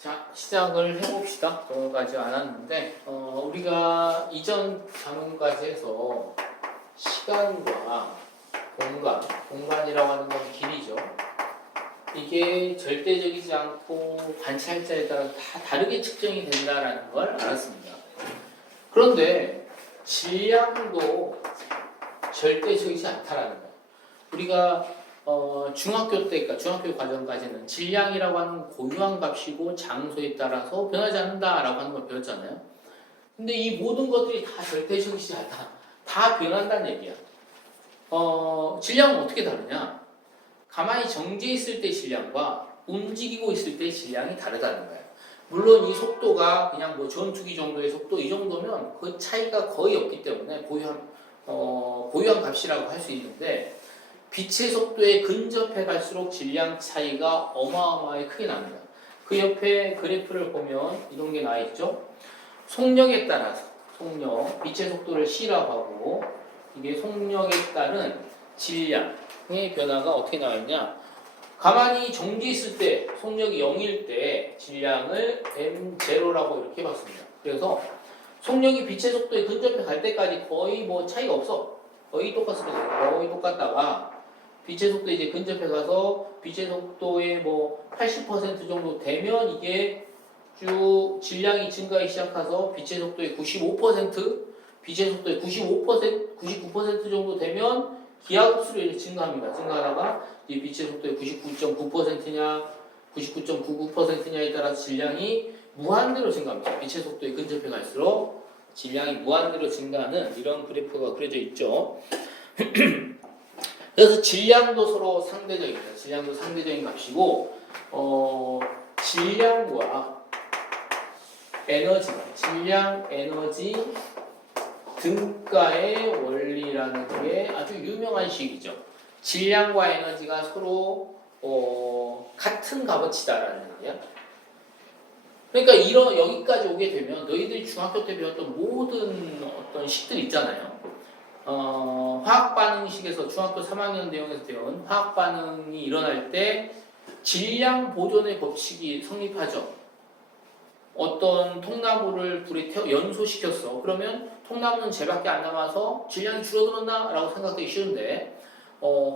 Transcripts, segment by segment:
자, 시작을 해봅시다. 오늘까지 안 왔는데, 우리가 이전 장면까지 해서 시간과 공간이라고 하는 건 길이죠. 이게 절대적이지 않고 관찰자에 따라 다 다르게 측정이 된다는 걸 알았습니다. 그런데 질량도 절대적이지 않다라는 거예요. 우리가 중학교 때, 그러니까 중학교 과정까지는 질량이라고 하는 고유한 값이고 장소에 따라서 변하지 않는다라고 하는 걸 배웠잖아요. 근데 이 모든 것들이 다 절대적이지 않다. 다 변한다는 얘기야. 질량은 어떻게 다르냐? 가만히 정지해 있을 때 질량과 움직이고 있을 때 질량이 다르다는 거예요. 물론 이 속도가 그냥 뭐 전투기 정도의 속도 이 정도면 그 차이가 거의 없기 때문에 고유한 값이라고 할 수 있는데 빛의 속도에 근접해 갈수록 질량 차이가 어마어마하게 크게 납니다. 그 옆에 그래프를 보면 이런 게 나와 있죠. 속력에 따라서 빛의 속도를 C라고 하고 이게 속력에 따른 질량의 변화가 어떻게 나와 있냐? 가만히 정지 있을 때 속력이 0일 때 질량을 M0라고 이렇게 봤습니다. 그래서 속력이 빛의 속도에 근접해 갈 때까지 거의 뭐 차이가 없어. 거의 똑같습니다. 거의 똑같다가 빛의 속도에 이제 근접해 가서 빛의 속도의 뭐 80% 정도 되면 이게 쭉 질량이 증가하기 시작해서 빛의 속도의 95%, 빛의 속도의 95%, 99% 정도 되면 기하급수로 이제 증가합니다. 증가하다가 이 빛의 속도의 99.9%냐, 99.99%냐에 따라서 질량이 무한대로 증가합니다. 빛의 속도에 근접해 갈수록 질량이 무한대로 증가하는 이런 그래프가 그려져 있죠. 그래서 질량도 서로 상대적입니다. 질량도 상대적인 값이고, 질량과 질량, 에너지, 등가의 원리라는 게 아주 유명한 식이죠. 질량과 에너지가 서로 같은 값어치다라는 얘기야. 그러니까 여기까지 오게 되면 너희들이 중학교 때 배웠던 모든 어떤 식들 있잖아요. 화학 반응식에서 중학교 3학년 내용에서 배운 화학 반응이 일어날 때 질량 보존의 법칙이 성립하죠. 어떤 통나무를 불에 연소시켰어. 그러면 통나무는 쟤밖에 안 남아서 질량이 줄어들었나? 라고 생각하기 쉬운데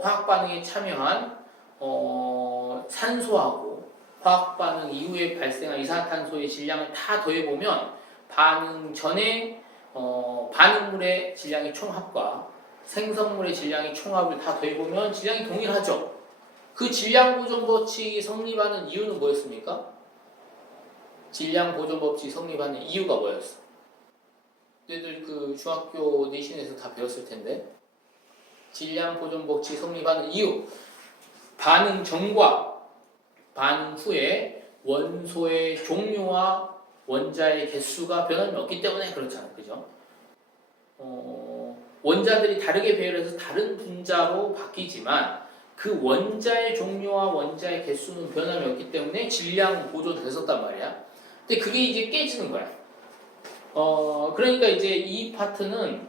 화학 반응에 참여한 산소하고 화학 반응 이후에 발생한 이산화탄소의 질량을 다 더해보면 반응 전에 반응물의 질량의 총합과 생성물의 질량의 총합을 다 더해보면 질량이 동일하죠. 그 질량 보존 법칙이 성립하는 이유는 뭐였습니까? 질량 보존 법칙이 성립하는 이유가 뭐였어? 너희들 그 중학교 내신에서 다 배웠을 텐데 질량 보존 법칙이 성립하는 이유, 반응 전과 반응 후에 원소의 종류와 원자의 개수가 변함이 없기 때문에 그렇잖아요. 그죠? 원자들이 다르게 배열해서 다른 분자로 바뀌지만 그 원자의 종류와 원자의 개수는 변함이 없기 때문에 질량 보존됐었단 말이야. 근데 그게 이제 깨지는 거야. 그러니까 이제 이 파트는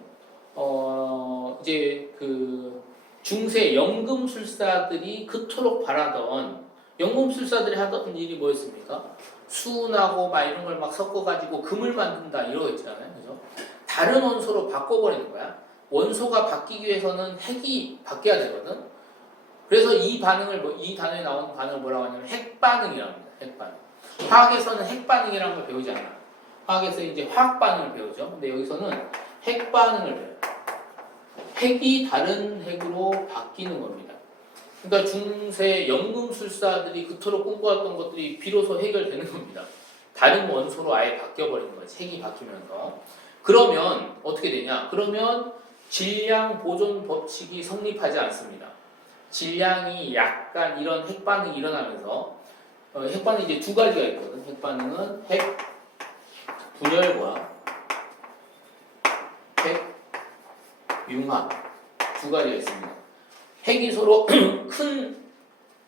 이제 그 중세 연금술사들이 그토록 바라던 연금술사들이 하던 일이 뭐였습니까? 수은하고 막 이런 걸 막 섞어가지고 금을 만든다 이러고 있잖아요. 그죠? 다른 원소로 바꿔버리는 거야. 원소가 바뀌기 위해서는 핵이 바뀌어야 되거든. 그래서 이 단어에 나오는 반응을 뭐라고 하냐면 핵반응이라고 합니다. 핵반응. 화학에서는 핵반응이라는 걸 배우지 않아. 화학에서 이제 화학반응을 배우죠. 근데 여기서는 핵반응을 배워요. 핵이 다른 핵으로 바뀌는 겁니다. 그러니까 중세 연금술사들이 그토록 꿈꿔왔던 것들이 비로소 해결되는 겁니다. 다른 원소로 아예 바뀌어버리는 거지. 핵이 바뀌면서. 그러면 어떻게 되냐? 그러면 질량 보존 법칙이 성립하지 않습니다. 질량이 약간 이런 핵반응이 일어나면서 핵반응이 이제 두 가지가 있거든. 핵반응은 핵 분열과 핵 융합 두 가지가 있습니다. 핵이 서로 큰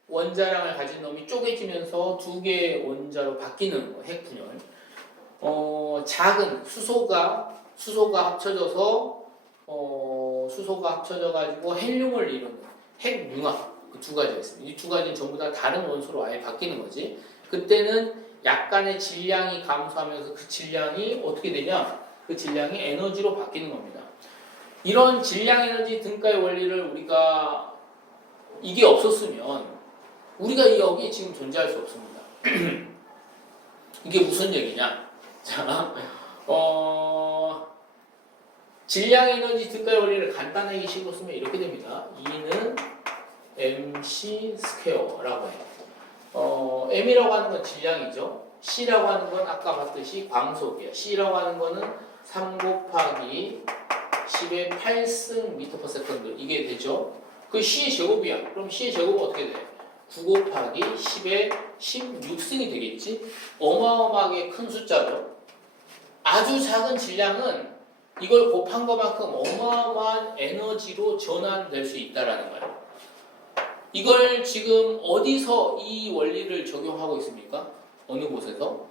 원자량을 가진 놈이 쪼개지면서 두 개의 원자로 바뀌는 거, 핵 분열. 작은 수소가 합쳐져 가지고 헬륨을 이루는 핵융합 그 두 가지가 있습니다. 이 두 가지는 전부 다 다른 원소로 아예 바뀌는 거지. 그때는 약간의 질량이 감소하면서 그 질량이 어떻게 되냐? 그 질량이 에너지로 바뀌는 겁니다. 이런 질량 에너지 등가의 원리를 우리가 이게 없었으면 우리가 여기 지금 존재할 수 없습니다. 이게 무슨 얘기냐? 자, 질량 에너지 등가의 원리를 간단하게 식으로 쓰면 이렇게 됩니다. E는 mc 스퀘어라고 해요. m이라고 하는 건 질량이죠. c라고 하는 건 아까 봤듯이 광속이에요. c라고 하는 거는 3 곱하기 10의 8승 미터 퍼 세컨드 이게 되죠. 그 c의 제곱이야. 그럼 c의 제곱은 어떻게 돼? 9 곱하기 10의 16승이 되겠지? 어마어마하게 큰 숫자죠. 아주 작은 질량은 이걸 곱한 것만큼 어마어마한 에너지로 전환될 수 있다라는 거예요. 이걸 지금 어디서 이 원리를 적용하고 있습니까? 어느 곳에서?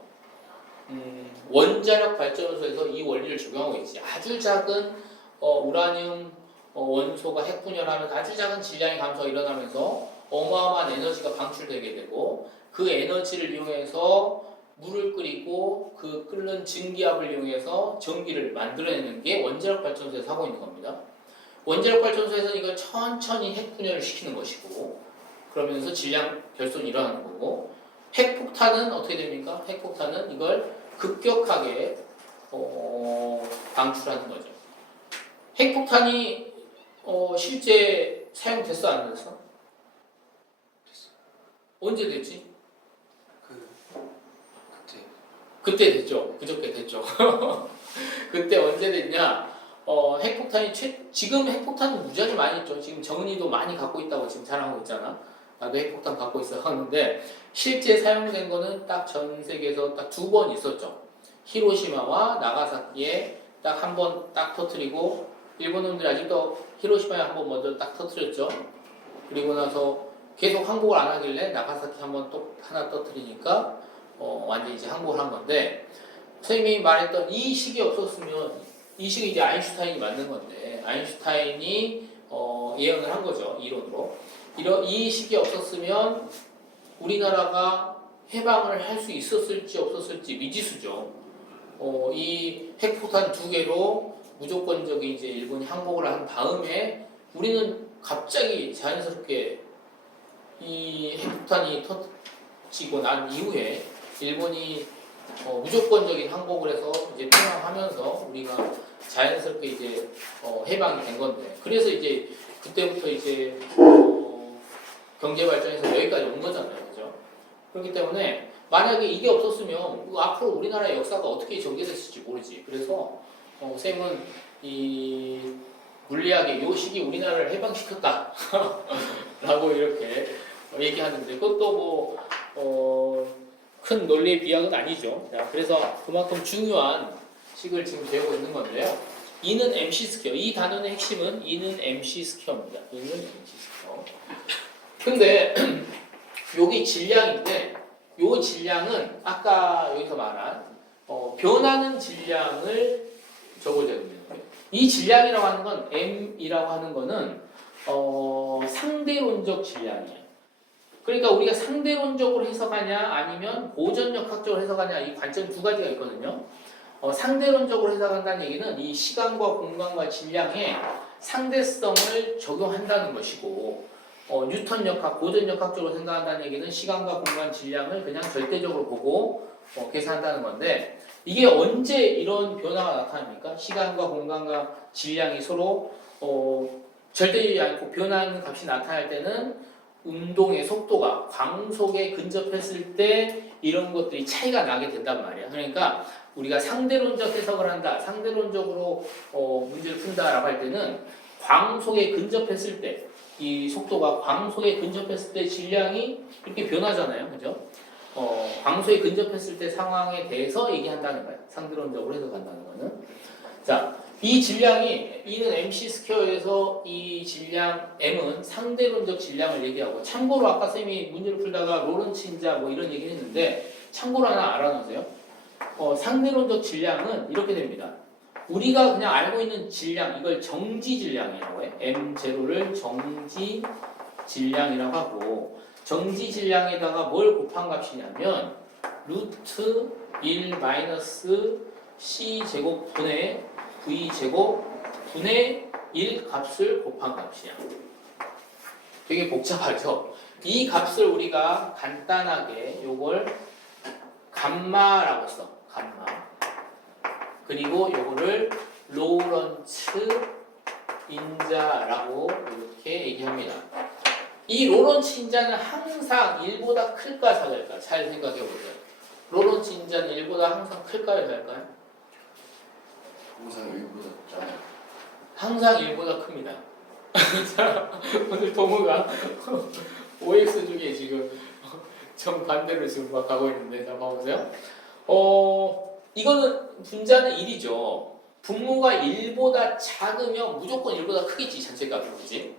원자력 발전소에서 이 원리를 적용하고 있지. 아주 작은 우라늄 원소가 핵분열하면서 아주 작은 질량의 감소가 일어나면서 어마어마한 에너지가 방출되게 되고 그 에너지를 이용해서 물을 끓이고 그 끓는 증기압을 이용해서 전기를 만들어내는 게 원자력 발전소에서 하고 있는 겁니다. 원자력 발전소에서는 이걸 천천히 핵분열을 시키는 것이고 그러면서 질량 결손이 일어나는 거고 핵폭탄은 어떻게 됩니까? 핵폭탄은 이걸 급격하게 방출하는 거죠. 핵폭탄이 실제 사용됐어 안 됐어? 됐어. 언제 됐지? 그때 됐죠. 그저께 됐죠. 그때 언제 됐냐? 핵폭탄이 지금 핵폭탄은 무지하게 많이 있죠. 지금 정은이도 많이 갖고 있다고 지금 자랑하고 있잖아. 나도 핵폭탄 갖고 있어 하는데 실제 사용된 거는 딱 전 세계에서 딱 2번 있었죠. 히로시마와 나가사키에 딱 한 번 딱 터뜨리고 일본 놈들이 아직도 히로시마에 한 번 먼저 딱 터뜨렸죠. 그리고 나서 계속 항복을 안 하길래 나가사키 한 번 또 하나 터뜨리니까 완전히 이제 항복을 한 건데 선생님이 말했던 이 식이 없었으면 이 식이 이제 아인슈타인이 만든 건데 아인슈타인이 예언을 한 거죠. 이론으로. 이 식이 없었으면 우리나라가 해방을 할 수 있었을지 없었을지 미지수죠. 이 핵폭탄 2개로 무조건적인 이제 일본이 항복을 한 다음에 우리는 갑자기 자연스럽게 이 핵폭탄이 터지고 난 이후에 일본이 무조건적인 항복을 해서 이제 평화하면서 우리가 자연스럽게 이제 해방이 된 건데 그래서 이제 그때부터 이제 경제 발전에서 여기까지 온 거잖아요, 그죠? 그렇기 때문에 만약에 이게 없었으면 앞으로 우리나라의 역사가 어떻게 전개됐을지 모르지. 그래서 쌤은 이 물리학의 요 시기 우리나라를 해방시켰다 라고 이렇게 얘기하는데 그것도 뭐 큰 논리의 비약은 아니죠. 자, 그래서 그만큼 중요한 식을 지금 배우고 있는 건데요. E는 MC 스퀘어. 이 단어의 핵심은 E는 MC 스퀘어입니다. E는 MC 스퀘어. 근데 여기 질량인데 요 질량은 아까 여기서 말한 변하는 질량을 적어줘야 됩니다. 이 질량이라고 하는 건 M이라고 하는 거는 상대론적 질량이에요. 그러니까 우리가 상대론적으로 해석하냐 아니면 보전역학적으로 해석하냐 이 관점 두 가지가 있거든요. 상대론적으로 해석한다는 얘기는 이 시간과 공간과 질량에 상대성을 적용한다는 것이고 뉴턴역학, 보전역학적으로 생각한다는 얘기는 시간과 공간, 질량을 그냥 절대적으로 보고 계산한다는 건데 이게 언제 이런 변화가 나타납니까? 시간과 공간과 질량이 서로 절대적이지 않고 변하는 값이 나타날 때는 운동의 속도가 광속에 근접했을 때 이런 것들이 차이가 나게 된단 말이야. 그러니까 우리가 상대론적 해석을 한다, 상대론적으로 문제를 푼다라고 할 때는 광속에 근접했을 때 이 속도가 광속에 근접했을 때 질량이 이렇게 변하잖아요. 그죠? 광속에 근접했을 때 상황에 대해서 얘기한다는 거예요. 상대론적으로 해석한다는 거는. 자, 이 질량이 E는 MC 스퀘어에서 이 질량 M은 상대론적 질량을 얘기하고 참고로 아까 쌤이 문제를 풀다가 로렌츠 인자 뭐 이런 얘기를 했는데 참고로 하나 알아놓으세요. 상대론적 질량은 이렇게 됩니다. 우리가 그냥 알고 있는 질량 이걸 정지 질량이라고 해. M0를 정지 질량이라고 하고 정지 질량에다가 뭘 곱한 값이냐면 루트 1 마이너스 c 제곱 분의 v 제곱 분의 1 값을 곱한 값이야. 되게 복잡하죠? 이 값을 우리가 간단하게 요걸 감마라고 써. 감마. 그리고 요거를 로런츠 인자라고 이렇게 얘기합니다. 이 로런츠 인자는 항상 1보다 클까 작을까? 잘 생각해 보세요. 로런츠 인자는 1보다 항상 클까요 작을까요? 항상 1보다 작아요. 항상 1보다 큽니다. 자, 오늘 동우가 OX 중에 지금 정반대로 지금 막 가고 있는데, 자, 봐보세요. 이거는 분자는 1이죠. 분모가 1보다 작으면 무조건 1보다 크겠지, 전체값이. 그지?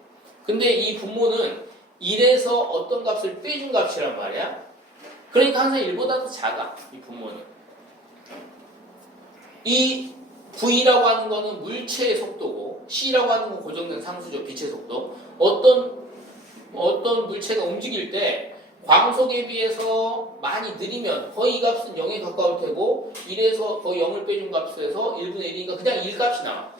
근데 이 분모는 1에서 어떤 값을 빼준 값이란 말이야. 그러니까 항상 1보다 더 작아, 이 분모는. 이 V라고 하는 거는 물체의 속도고, C라고 하는 건 고정된 상수죠, 빛의 속도. 어떤 물체가 움직일 때 광속에 비해서 많이 느리면 거의 이 값은 0에 가까울 테고, 1에서 거의 0을 빼준 값에서 1분의 1이니까 그냥 1값이 나와.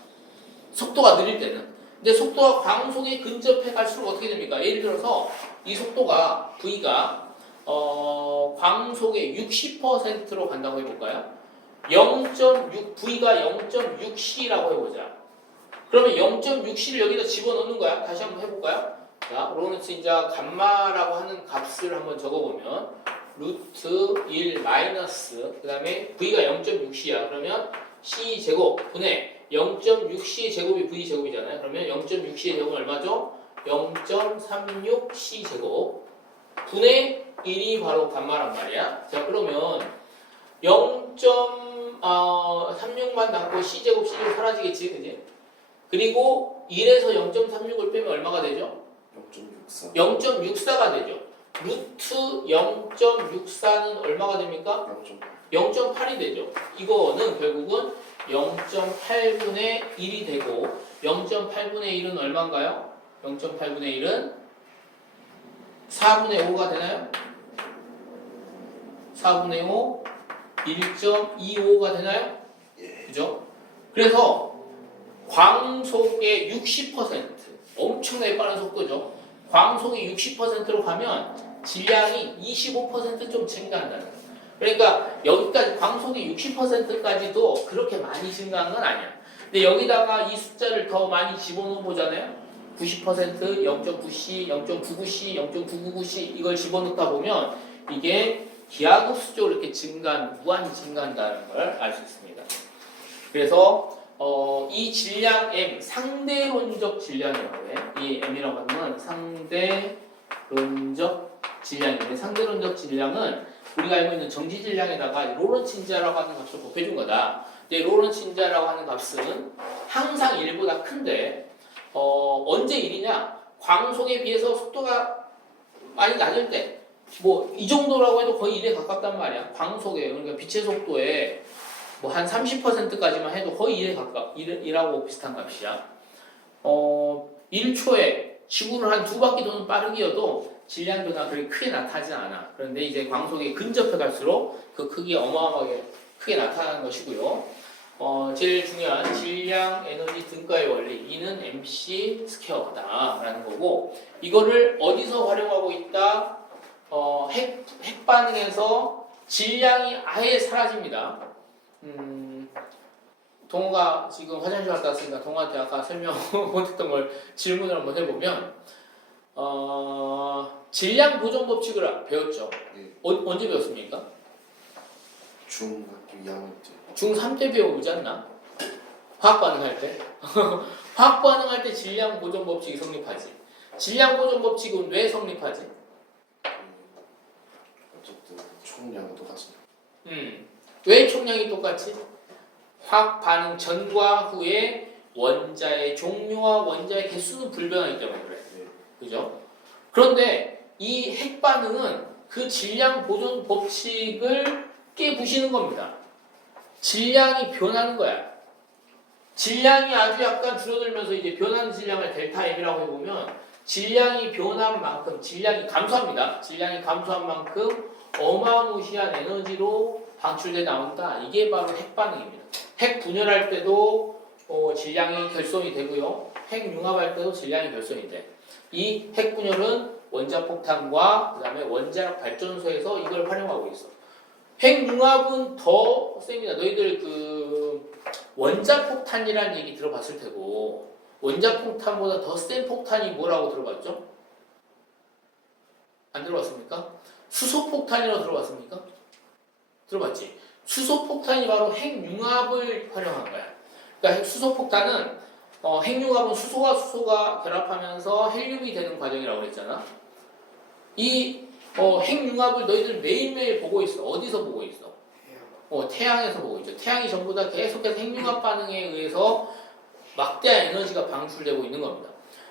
속도가 느릴 때는. 근데 속도가 광속에 근접해 갈수록 어떻게 됩니까? 예를 들어서 이 속도가 V가 광속의 60%로 간다고 해볼까요? 0.6, V가 0.6c라고 해보자. 그러면 0.6c를 여기다 집어넣는 거야. 다시 한번 해볼까요? 자, 로런츠 인자 감마라고 하는 값을 한번 적어보면 루트 1 마이너스 그 다음에 V가 0.6c야. 그러면 C 제곱 분의 0.6c의 제곱이 V 제곱이잖아요. 그러면 0.6c의 제곱은 얼마죠? 0.36c 제곱 분의 1이 바로 감마란 말이야. 자, 그러면 0.36만 남고 c 제곱 사라지겠지, 그지? 그리고 1에서 0.36을 빼면 얼마가 되죠? 0.64. 0.64가 되죠. 루트 0.64는 얼마가 됩니까? 0.8이 되죠. 이거는 결국은 0.8분의 1이 되고 0.8분의 1은 얼마인가요? 0.8분의 1은 4분의 5가 되나요? 4분의 5 1.25가 되나요? 그죠? 그래서 광속의 60% 엄청나게 빠른 속도죠. 광속의 60%로 가면 질량이 25% 좀 증가한다는 거예요. 그러니까 여기까지 광속의 60%까지도 그렇게 많이 증가한 건 아니야. 근데 여기다가 이 숫자를 더 많이 집어넣어 보잖아요. 90%, 0.9c, 0.99c, 0.999c 이걸 집어넣다 보면 이게 기하급수적으로 이렇게 무한히 증가한다는 걸 알 수 있습니다. 그래서 이 질량 M, 상대론적 질량이라고 해. 이 M이라고 하는 건 상대론적 질량인데, 상대론적 질량은 우리가 알고 있는 정지 질량에다가 로런츠 인자라고 하는 값을 곱해준 거다. 근데 로런츠 인자라고 하는 값은 항상 1보다 큰데, 언제 1이냐? 광속에 비해서 속도가 많이 낮을 때, 뭐 이 정도라고 해도 거의 1에 가깝단 말이야. 광속에, 그러니까 빛의 속도에 뭐 한 30%까지만 해도 거의 1하고 비슷한 값이야. 1초에 지구를 한 2바퀴 도는 빠르기여도 질량 변화가 그렇게 크게 나타나지 않아. 그런데 이제 광속에 근접해 갈수록 그 크기 어마어마하게 크게 나타나는 것이고요. 제일 중요한 질량 에너지 등가의 원리, E는 MC 스퀘어다라는 거고, 이거를 어디서 활용하고 있다? 핵 반응에서 질량이 아예 사라집니다. 동호가 지금 화장실 갔다 왔으니까 동호한테 아까 설명 못했던 걸 질문을 한번 해보면, 질량 보존 법칙을 배웠죠. 네. 언제 배웠습니까? 중학교 2학년 때. 중3 때 배우지 않나? 화학 반응할 때? 화학 반응할 때 질량 보존 법칙이 성립하지. 질량 보존 법칙은 왜 성립하지? 어쨌든 총량은 똑같이. 왜 총량이 똑같지? 화학 반응 전과 후에 원자의 종류와 원자의 개수는 불변하기 때문에 그래. 그죠? 그런데 이 핵 반응은 그 질량 보존 법칙을 깨부시는 겁니다. 질량이 변하는 거야. 질량이 아주 약간 줄어들면서 이제 변하는 질량을 델타 M이라고 해보면, 질량이 변한 만큼 질량이 감소합니다. 질량이 감소한 만큼 어마무시한 에너지로 방출돼 나온다. 이게 바로 핵 반응입니다. 핵 분열할 때도 질량이 결손이 되고요. 핵 융합할 때도 질량이 결손이 돼. 이 핵 분열은 원자 폭탄과 그다음에 원자력 발전소에서 이걸 활용하고 있어. 핵 융합은 더 셉니다. 너희들 그 원자 폭탄이라는 얘기 들어봤을 테고 원자 폭탄보다 더 센 폭탄이 뭐라고 들어봤죠? 안 들어봤습니까? 수소 폭탄이라고 들어봤습니까? 들어봤지? 수소 폭탄이 바로 핵 융합을 활용한 거야. 그러니까 수소 폭탄은 핵 융합은 수소와 수소가 결합하면서 헬륨이 되는 과정이라고 그랬잖아. 이 핵 융합을 너희들 매일매일 보고 있어. 어디서 보고 있어? 태양에서 보고 있죠. 태양이 전부 다 계속해서 핵 융합 반응에 의해서 막대한 에너지가 방출되고 있는 겁니다.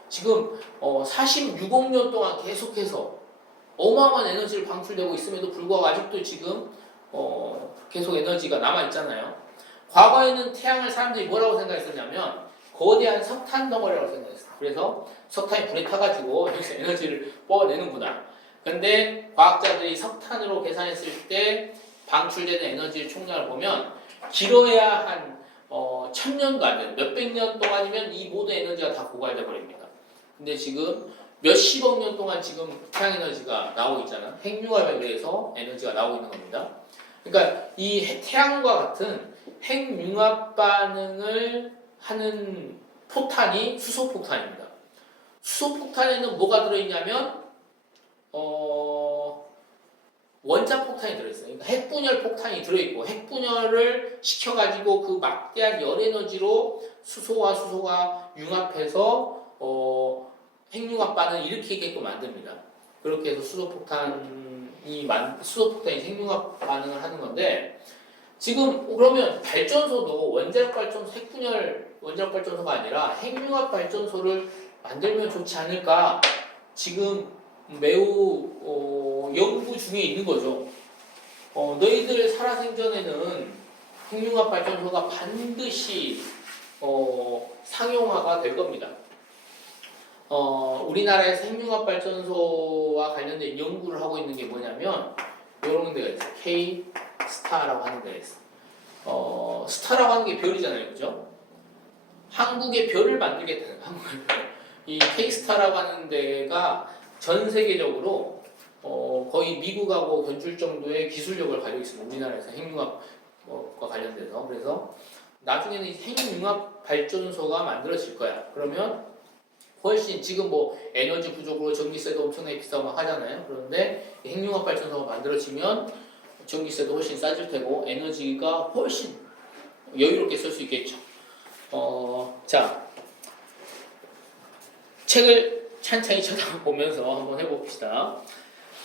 지금 46억 년 동안 계속해서 어마어마한 에너지를 방출되고 있음에도 불구하고 아직도 지금 계속 에너지가 남아있잖아요. 과거에는 태양을 사람들이 뭐라고 생각했었냐면 거대한 석탄 덩어리라고 생각했어요. 그래서 석탄이 불에 타가지고 여기서 에너지를 뽑아내는구나. 근데 과학자들이 석탄으로 계산했을 때 방출되는 에너지의 총량을 보면 길어야 한 1000년도 안 돼요. 몇백 년 동안이면 이 모든 에너지가 다 고갈돼 버립니다. 근데 지금 몇십억 년 동안 지금 태양 에너지가 나오고 있잖아. 핵융합에 의해서 에너지가 나오고 있는 겁니다. 그러니까 이 태양과 같은 핵융합 반응을 하는 포탄이 수소폭탄입니다. 수소폭탄에는 뭐가 들어있냐면 원자폭탄이 들어있어요. 그러니까 핵분열 폭탄이 들어있고 핵분열을 시켜가지고 그 막대한 열에너지로 수소와 수소가 융합해서 핵융합 반응을 일으키게끔 만듭니다. 그렇게 해서 수소폭탄이 핵융합 반응을 하는 건데 지금 그러면 발전소도 원자력 발전소 핵분열 원자력 발전소가 아니라 핵융합 발전소를 만들면 좋지 않을까 지금 매우 연구 중에 있는 거죠. 너희들 살아생전에는 핵융합 발전소가 반드시 상용화가 될 겁니다. 우리나라에서 핵융합 발전소와 관련된 연구를 하고 있는 게 뭐냐면 이런 데가 있어요. K-스타라고 하는 데가 있어요. 스타라고 하는 게 별이잖아요, 그죠? 한국의 별을 만들겠다는 한국의 별. 이 K-스타라고 하는 데가 전 세계적으로 거의 미국하고 견줄 정도의 기술력을 가지고 있습니다. 우리나라에서 핵융합과 관련돼서. 그래서 나중에는 핵융합 발전소가 만들어질 거야. 그러면 훨씬 지금 뭐 에너지 부족으로 전기세도 엄청나게 비싸고 막 하잖아요. 그런데 핵융합 발전소가 만들어지면 전기세도 훨씬 싸질 테고 에너지가 훨씬 여유롭게 쓸 수 있겠죠. 자, 책을 찬찬히 쳐다보면서 한번 해봅시다.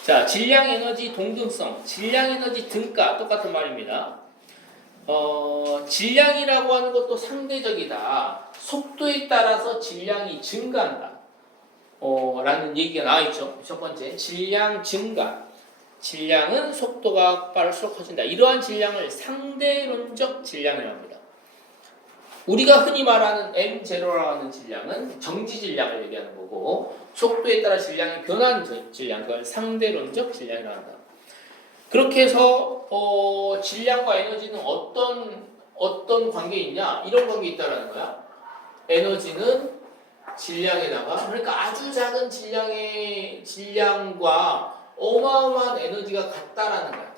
자, 질량 에너지 동등성, 질량 에너지 등가 똑같은 말입니다. 질량이라고 하는 것도 상대적이다. 속도에 따라서 질량이 증가한다. 라는 얘기가 나와 있죠. 첫 번째, 질량 증가. 질량은 속도가 빠를수록 커진다. 이러한 질량을 상대론적 질량이라고 합니다. 우리가 흔히 말하는 M0라고 하는 질량은 정지 질량을 얘기하는 거고 속도에 따라 질량이 변하는 질량, 그걸 상대론적 질량이라고 한다. 그렇게 해서 질량과 에너지는 어떤 관계에 있냐? 이런 관계에 있다라는 거야. 에너지는 질량에다가 그러니까 아주 작은 질량과 어마어마한 에너지가 같다라는 거야.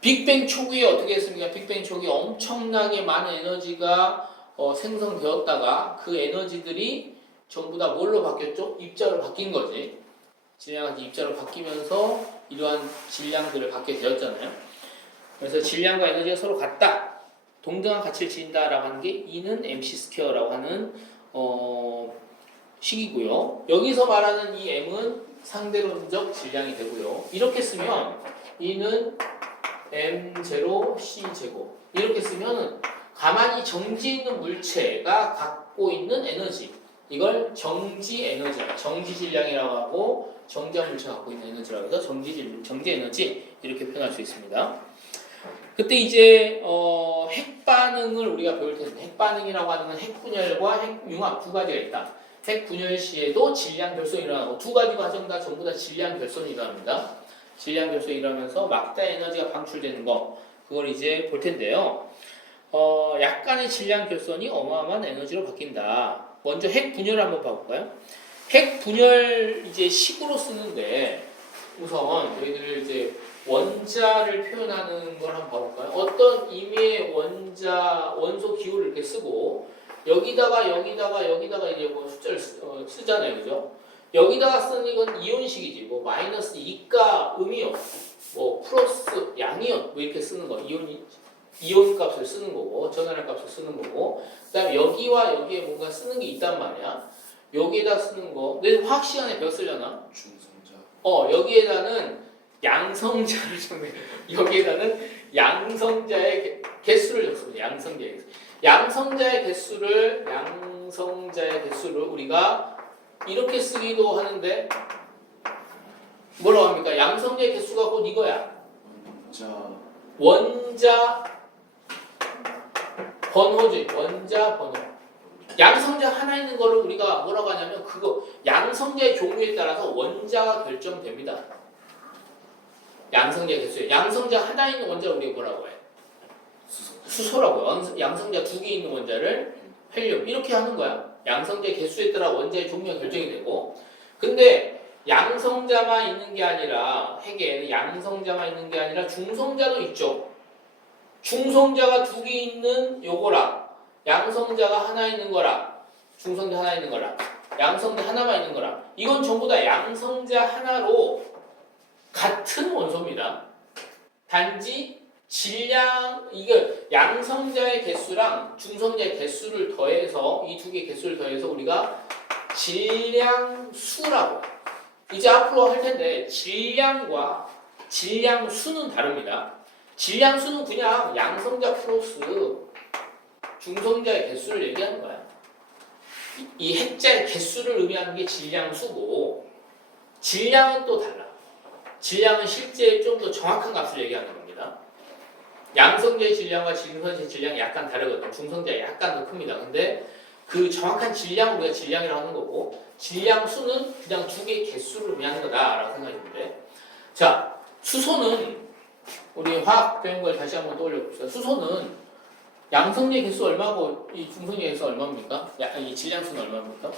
빅뱅 초기에 어떻게 했습니까? 빅뱅 초기에 엄청나게 많은 에너지가 생성되었다가 그 에너지들이 전부 다 뭘로 바뀌었죠? 입자로 바뀐 거지. 질량이 입자로 바뀌면서 이러한 질량들을 갖게 되었잖아요. 그래서 질량과 에너지가 서로 같다. 동등한 가치를 지닌다라고 하는 게 E는 MC 스퀘어라고 하는 식이고요. 여기서 말하는 이 M은 상대론적 질량이 되고요. 이렇게 쓰면 E는 M0 C 제곱 이렇게 쓰면 가만히 정지해 있는 물체가 갖고 있는 에너지 이걸 정지 에너지, 정지 질량이라고 하고 정지한 물체가 갖고 있는 에너지라고 해서 정지 에너지 이렇게 표현할 수 있습니다. 그때 이제 핵 반응을 우리가 배울 텐데 핵 반응이라고 하는 건 핵 분열과 핵 융합 두 가지가 있다. 핵 분열 시에도 질량 결손이 일어나고 두 가지 과정 다 전부 다 질량 결손이 일어납니다. 질량 결손이 일어나면서 막대 에너지가 방출되는 거 그걸 이제 볼 텐데요. 약간의 질량 결손이 어마어마한 에너지로 바뀐다. 먼저 핵 분열 한번 봐볼까요? 핵 분열 이제 식으로 쓰는데 우선 저희들 이제 원자를 표현하는 걸 한번 봐볼까요? 어떤 의미의 원소 기호를 이렇게 쓰고 여기다가 이제 뭐 숫자를 쓰잖아요, 그죠? 여기다가 쓰는 이건 이온식이지, 뭐 마이너스 이가 음이온, 뭐 플러스 양이온 뭐 이렇게 쓰는 거, 이온 값을 쓰는 거고 전환할 값을 쓰는 거고, 그다음에 여기와 여기에 뭔가 쓰는 게 있단 말이야. 여기에다 쓰는 거, 내 화학 시간에 배웠으려나? 중성자. 여기에다는 양성자를 적네. 여기에다는 양성자의 개수를 적습니다. 양성자의 개수를 우리가 이렇게 쓰기도 하는데 뭐라고 합니까? 양성자의 개수가 곧 이거야. 원자 번호지. 원자 번호. 양성자 하나 있는 거를 우리가 뭐라고 하냐면 그거 양성자의 종류에 따라서 원자가 결정됩니다. 양성자 개수에 양성자 하나 있는 원자를 우리가 뭐라고 해? 수소라고요. 양성자 두 개 있는 원자를 헬륨 이렇게 하는 거야. 양성자 개수에 따라 원자의 종류가 결정이 되고, 근데 양성자만 있는 게 아니라 핵에는 양성자만 있는 게 아니라 중성자도 있죠. 중성자가 두 개 있는 요거랑 양성자가 하나 있는 거랑 중성자 하나 있는 거랑 양성자 하나만 있는 거랑 이건 전부 다 양성자 하나로 같은 원소입니다. 단지 질량, 이거 양성자의 개수랑 중성자의 개수를 더해서 이 두 개의 개수를 더해서 우리가 질량수라고. 이제 앞으로 할 텐데 질량과 질량수는 다릅니다. 질량수는 그냥 양성자 플러스 중성자의 개수를 얘기하는 거야. 이 핵자의 개수를 의미하는 게 질량수고, 질량은 또 달라. 질량은 실제 좀 더 정확한 값을 얘기하는 겁니다. 양성자의 질량과 중성자의 질량이 약간 다르거든요. 중성자가 약간 더 큽니다. 근데 그 정확한 질량을 우리가 질량이라고 하는 거고, 질량수는 그냥 두 개의 개수를 의미하는 거다라고 생각했는데, 자, 수소는 우리 화학 배운 걸 다시 한번 떠올려 봅시다. 수소는 양성자의 개수 얼마고 이 중성자의 개수 얼마입니까? 이 질량수는 얼마입니까?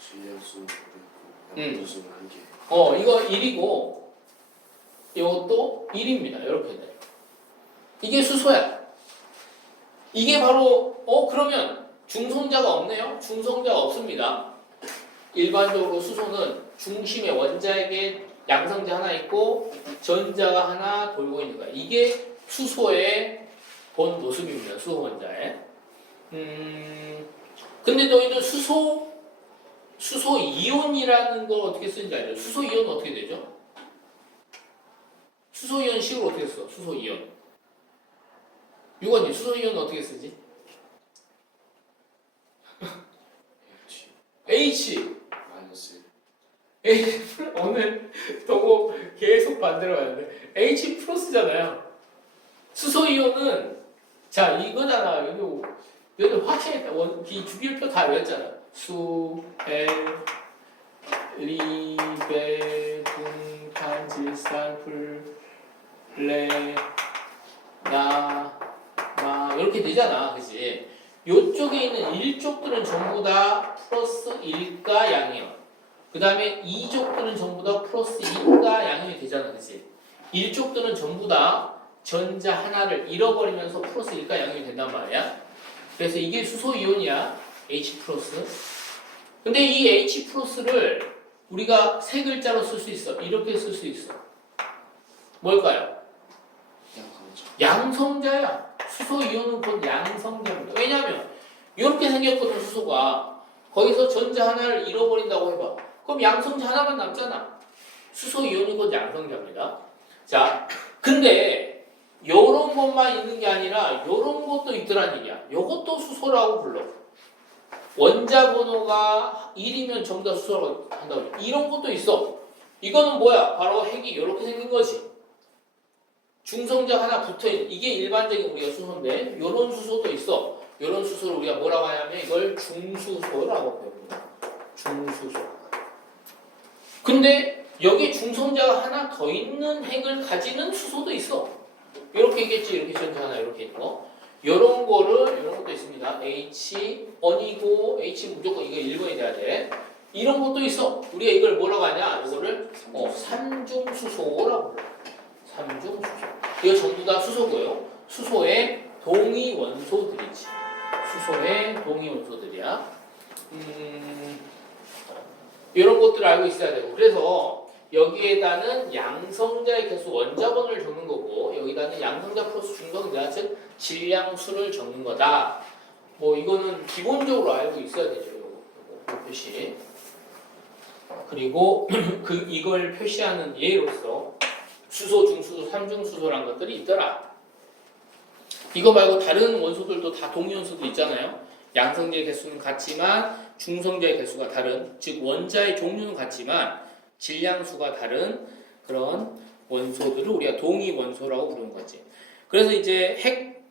질량수 양도수는 한 개. 이거 1이고 이것도 1입니다. 이렇게 돼. 이게 수소야. 이게 바로 그러면 중성자가 없네요? 중성자가 없습니다. 일반적으로 수소는 중심에 원자에게 양성자 하나 있고 전자가 하나 돌고 있는 거야. 이게 수소의 본 모습입니다. 수소 원자에. 근데 너희들 수소 이온이라는 걸 어떻게 쓰는지 알죠? 수소 이온은 어떻게 되죠? 수소 이온 식으로 어떻게 써? 수소 이온. 유건님, 수소 이온은 어떻게 쓰지? H. 오늘 동호 계속 반대로 가는데 H 플러스잖아요. 수소 이온은 자 이거잖아. 여기 확실히 주기율표 다 외웠잖아. 수, 엘, 리, 베, 중, 탄, 질산, 풀, 레, 나, 마 이렇게 되잖아. 그치? 요쪽에 있는 1족들은 전부 다 플러스 1가 양이요. 그 다음에 2족들은 전부 다 플러스 2가 양이 되잖아. 그치? 1족들은 전부 다 전자 하나를 잃어버리면서 플러스 1가 양이 된단 말이야. 그래서 이게 수소 이온이야. H 플러스. 근데 이 H 플러스를 우리가 세 글자로 쓸 수 있어. 이렇게 쓸 수 있어. 뭘까요? 양성자야. 수소 이온은 곧 양성자입니다. 왜냐하면 이렇게 생겼거든 수소가. 거기서 전자 하나를 잃어버린다고 해봐. 그럼 양성자 하나만 남잖아. 수소 이온이 곧 양성자입니다. 자, 근데 요런 것만 있는 게 아니라 요런 것도 있더란 얘기야. 요것도 수소라고 불러. 원자 번호가 1이면 전부 다 수소라고 한다고. 이런 것도 있어. 이거는 뭐야? 바로 핵이 이렇게 생긴 거지. 중성자 하나 붙어있는, 이게 일반적인 우리가 수소인데 요런 수소도 있어. 요런 수소를 우리가 뭐라고 하냐면 이걸 중수소라고 배웁니다. 중수소. 근데 여기 중성자가 하나 더 있는 핵을 가지는 수소도 있어. 이렇게 있겠지. 이렇게 전자 하나 이렇게 있고. 요런 거를 이런 것도 있습니다. H 원이고 H 무조건 이거 1번이 돼야 돼. 이런 것도 있어. 우리가 이걸 뭐라고 하냐? 이거를 삼중수소라고 불러. 삼중수소. 이거 전부 다 수소고요. 수소의 동위 원소들이지. 수소의 동위 원소들이야. 이런 것들을 알고 있어야 되고. 그래서 여기에다는 양성자의 개수 원자번호를 적는 거고, 여기다는 양성자 플러스 중성자, 즉 질량수를 적는 거다. 뭐 이거는 기본적으로 알고 있어야 되죠. 요거 표시. 그리고 이걸 표시하는 예로서 수소, 중수소, 삼중수소라는 것들이 있더라. 이거 말고 다른 원소들도 다 동위 원소도 있잖아요. 양성자의 개수는 같지만 중성자의 개수가 다른, 즉 원자의 종류는 같지만 질량수가 다른 그런 원소들을 우리가 동위 원소라고 부르는 거지. 그래서 이제 핵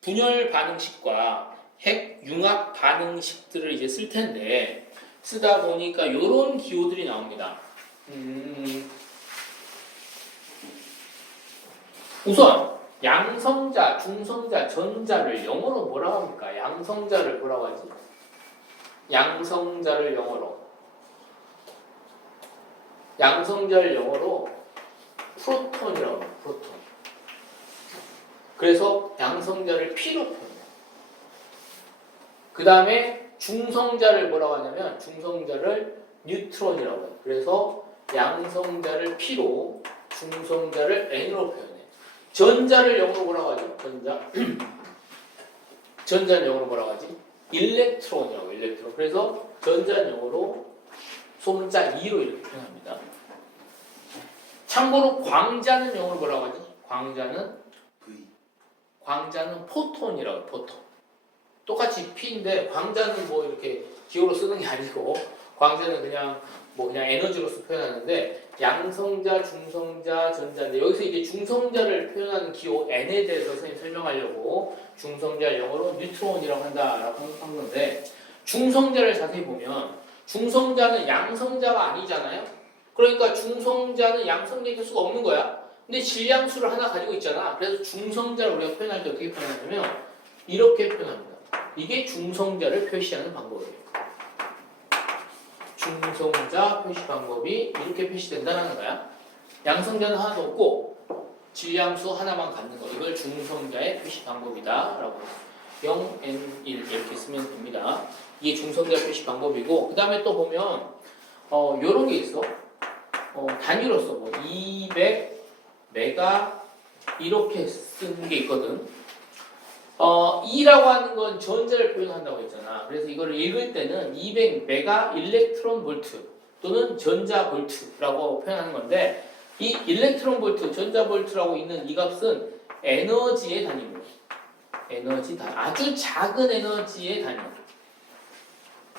분열 반응식과 핵 융합 반응식들을 이제 쓸 텐데, 쓰다 보니까 이런 기호들이 나옵니다. 우선 양성자, 중성자, 전자를 영어로 뭐라고 합니까? 양성자를 뭐라고 하지? 양성자를 영어로 프로톤이라고 해요. 프로톤. 그래서 양성자를 P로 표현해요. 그 다음에 중성자를 뭐라고 하냐면 중성자를 뉴트론이라고 해요. 그래서 양성자를 P로, 중성자를 N으로 표현해요. 전자를 영어로 뭐라고 하죠? 전자는 영어로 뭐라고 하지? 일렉트론이라고. 일렉트론. 그래서 전자는 영어로 소문자 2로 이렇게 표현합니다. 참고로 광자는 영어로 뭐라고 하지? 광자는 포톤이라고 해요. 포톤. 똑같이 P인데 광자는 뭐 이렇게 기호로 쓰는 게 아니고, 광자는 그냥 에너지로서 표현하는데, 양성자, 중성자, 전자인데 여기서 이제 중성자를 표현하는 기호 N에 대해서 선생님 설명하려고 중성자를 영어로 뉴트론이라고 한다라고 한 건데, 중성자를 자세히 보면 중성자는 양성자가 아니잖아요. 그러니까 중성자는 양성자의 개수가 없는 거야. 근데 질량수를 하나 가지고 있잖아. 그래서 중성자를 우리가 표현할 때 어떻게 표현하냐면 이렇게 표현합니다. 이게 중성자를 표시하는 방법이에요. 중성자 표시 방법이 이렇게 표시된다는 거야. 양성자는 하나도 없고 질량수 하나만 갖는 거. 이걸 중성자의 표시 방법이다 라고 0, n, 1 이렇게 쓰면 됩니다. 이게 중성자 표시 방법이고, 그 다음에 또 보면 요런 게 있어. 단위로서 뭐 200 메가 이렇게 쓰는 게 있거든. 2라고 하는 건 전자를 표현한다고 했잖아. 그래서 이거를 읽을 때는 200 메가 일렉트론 볼트 또는 전자 볼트라고 표현하는 건데, 이 일렉트론 볼트, 전자 볼트라고 있는 이 값은 에너지의 단위입니다. 에너지 단위. 아주 작은 에너지의 단위.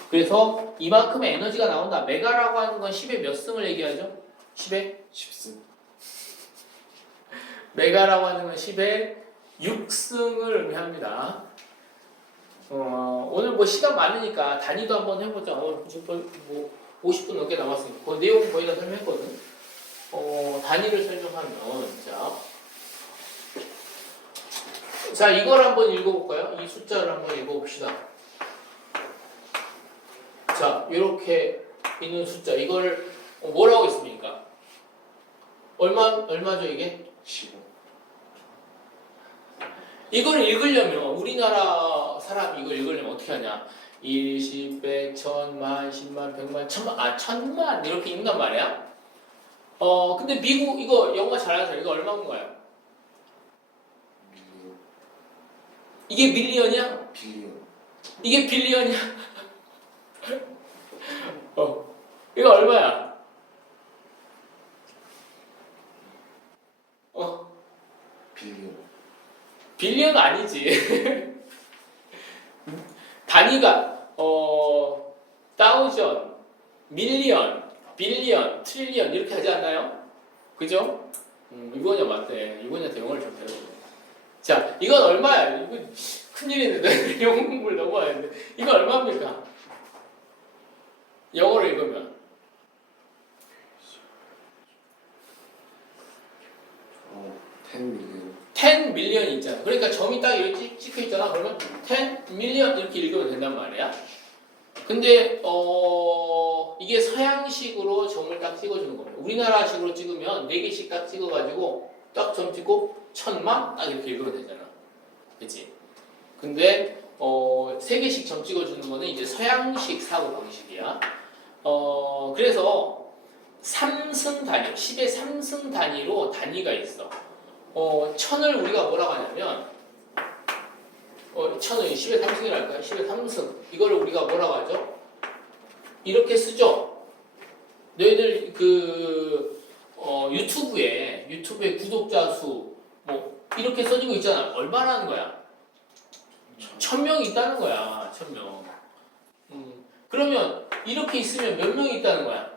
그래서 이만큼의 에너지가 나온다. 메가라고 하는 건 10의 몇 승을 얘기하죠? 10의 10승. 메가라고 하는 건 10의 6승을 의미합니다. 오늘 뭐 시간 많으니까 단위도 한번 해보자. 지금 뭐 50분 넘게 남았으니까 그 내용 거의 다 설명했거든. 단위를 설명하면 자 이걸 한번 읽어볼까요? 이 숫자를 한번 읽어봅시다. 자 이렇게 있는 숫자, 이걸 뭐라고 했습니까? 얼마죠 이게? 15. 이걸 읽으려면 우리나라 사람이 이걸 읽으려면 어떻게 하냐? 1, 10, 100, 1000, 만, 10만, 100만, 1000만, 1000만 이렇게 읽는단 말이야. 근데 미국 이거 영어 잘하는 사람 이거 얼마인 거야? 이게 밀리언이야? 빌리언. 이게 빌리언이야? 이거 얼마야? 빌리언. 빌리언 아니지. 단위가 다우전, 밀리언, 빌리언, 트릴리언 이렇게 하지 않나요? 그죠? 이거냐 맞네. 이거냐한테 영어를 좀 배워야 돼. 자, 이건 얼마야? 이거 큰일인데 영어 공부를 너무 안 했는데 이거 얼마입니까? 영어로 읽으면 10 밀리언. 10 밀리언 있잖아. 그러니까 점이 딱 이렇게 찍혀 있잖아. 그러면 10 밀리언 이렇게 읽으면 된단 말이야. 근데 이게 서양식으로 점을 딱 찍어주는 겁니다. 우리나라식으로 찍으면 4개씩 딱 찍어가지고 딱 점 찍고 1000만 딱 이렇게 읽으면 되잖아. 그치? 근데 3개씩 점 찍어주는 거는 이제 서양식 사고 방식이야. 그래서 3승 단위, 10의 3승 단위로 단위가 있어. 1000을 우리가 뭐라고 하냐면 1000을 10의 3승이랄까요? 10의 3승 이거를 우리가 뭐라고 하죠? 이렇게 쓰죠? 너희들 유튜브에 구독자 수 뭐 이렇게 써지고 있잖아. 얼마나 하는 거야? 1000명이 있다는 거야. 1000명. 그러면 이렇게 있으면 몇 명이 있다는 거야?